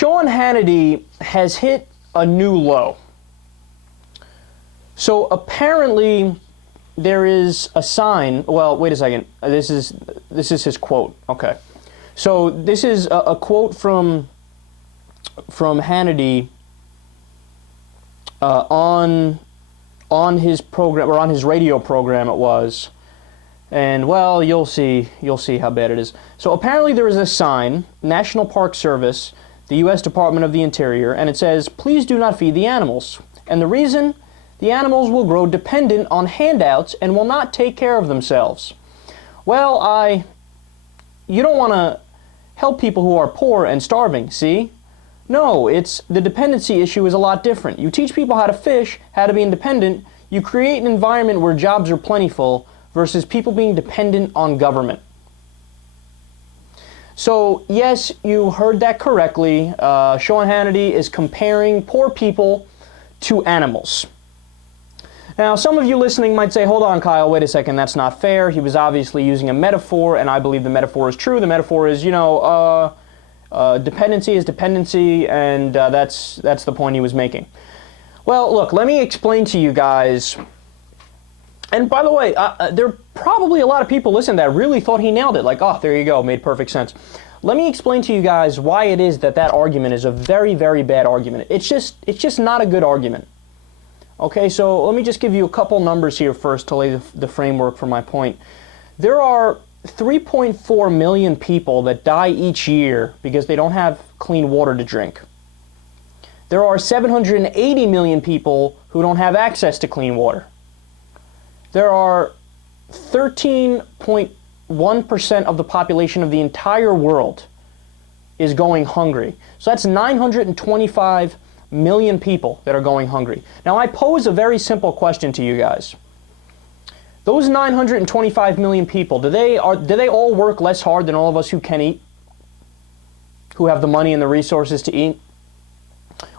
Sean Hannity has hit a new low. So apparently there is a sign. Well, wait a second. This is his quote. Okay. So this is a quote from Hannity on his program, or on his radio program it was. And well, you'll see how bad it is. So apparently there is a sign, National Park Service, the U.S. Department of the Interior, and it says, "Please do not feed the animals." And the reason? The animals will grow dependent on handouts and will not take care of themselves. Well, you don't want to help people who are poor and starving, see? No, the dependency issue is a lot different. You teach people how to fish, how to be independent, you create an environment where jobs are plentiful versus people being dependent on government. So, yes, you heard that correctly. Sean Hannity is comparing poor people to animals. Now, some of you listening might say, hold on, Kyle, wait a second, that's not fair. He was obviously using a metaphor, and I believe the metaphor is true. The metaphor is, dependency is dependency, and that's the point he was making. Well, look, let me explain to you guys. And by the way, there are probably a lot of people listening that really thought he nailed it. Like, oh, there you go, made perfect sense. Let me explain to you guys why it is that argument is a very, very bad argument. It's just not a good argument. Okay, so let me just give you a couple numbers here first to lay the framework for my point. There are 3.4 million people that die each year because they don't have clean water to drink. There are 780 million people who don't have access to clean water. There are 13.1% of the population of the entire world is going hungry. So that's 925 million people that are going hungry. Now, I pose a very simple question to you guys. Those 925 million people, do they all work less hard than all of us who can eat? Who have the money and the resources to eat?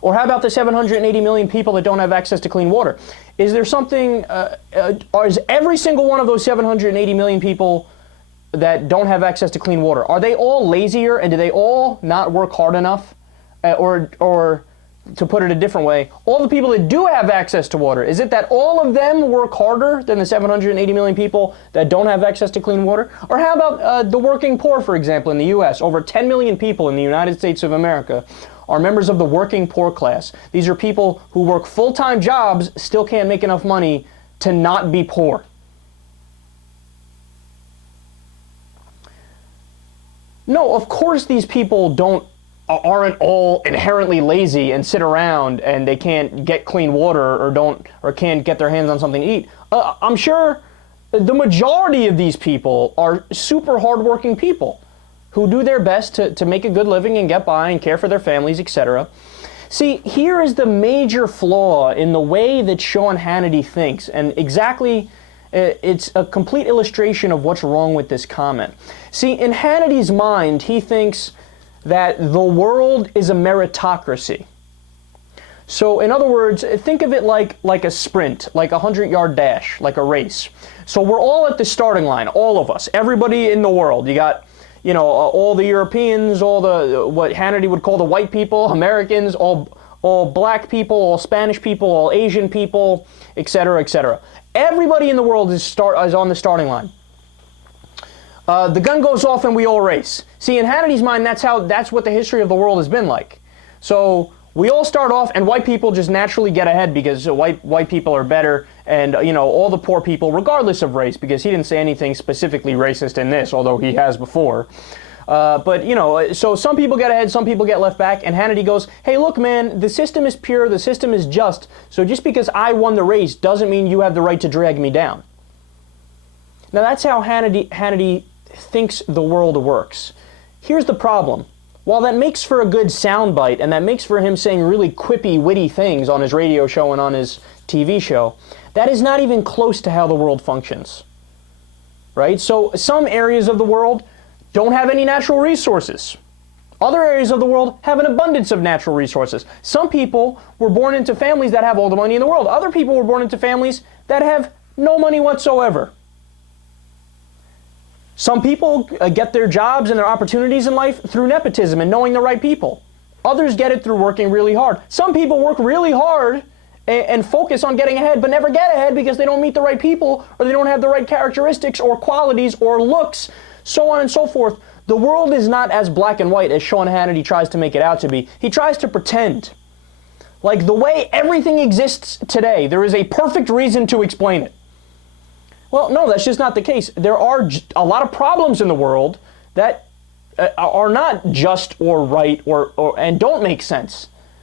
Or how about the 780 million people that don't have access to clean water? Is there something, or is every single one of those 780 million people that don't have access to clean water, are they all lazier, and do they all not work hard enough? Or to put it a different way, all the people that do have access to water, is it that all of them work harder than the 780 million people that don't have access to clean water? Or how about the working poor, for example, in the U.S.? Over 10 million people in the United States of America are members of the working poor class. These are people who work full-time jobs, still can't make enough money to not be poor. No, of course these people aren't all inherently lazy and sit around and they can't get clean water or can't get their hands on something to eat. I'm sure the majority of these people are super hardworking people who do their best to make a good living and get by and care for their families, etc. See, here is the major flaw in the way that Sean Hannity thinks, and exactly, it's a complete illustration of what's wrong with this comment. See, in Hannity's mind, he thinks that the world is a meritocracy. So, in other words, think of it like a sprint, like a 100-yard dash, like a race. So we're all at the starting line, all of us, everybody in the world. You got, all the Europeans, all the, what Hannity would call the white people, Americans, all black people, all Spanish people, all Asian people, etc., etc. Everybody in the world is on the starting line. The gun goes off and we all race. See, in Hannity's mind, that's what the history of the world has been like. So we all start off, and white people just naturally get ahead because white people are better, and all the poor people, regardless of race, because he didn't say anything specifically racist in this, although he has before. So some people get ahead, some people get left back, and Hannity goes, hey, look, man, the system is pure, the system is just, so just because I won the race doesn't mean you have the right to drag me down. Now, that's how Hannity thinks the world works. Here's the problem. While that makes for a good soundbite, and that makes for him saying really quippy, witty things on his radio show and on his TV show, that is not even close to how the world functions. Right? So some areas of the world don't have any natural resources. Other areas of the world have an abundance of natural resources. Some people were born into families that have all the money in the world. Other people were born into families that have no money whatsoever. Some people get their jobs and their opportunities in life through nepotism and knowing the right people. Others get it through working really hard. Some people work really hard and focus on getting ahead, but never get ahead because they don't meet the right people, or they don't have the right characteristics or qualities or looks, so on and so forth. The world is not as black and white as Sean Hannity tries to make it out to be. He tries to pretend. Like the way everything exists today, there is a perfect reason to explain it. Well, no, that's just not the case. There are a lot of problems in the world that are not just or right and don't make sense.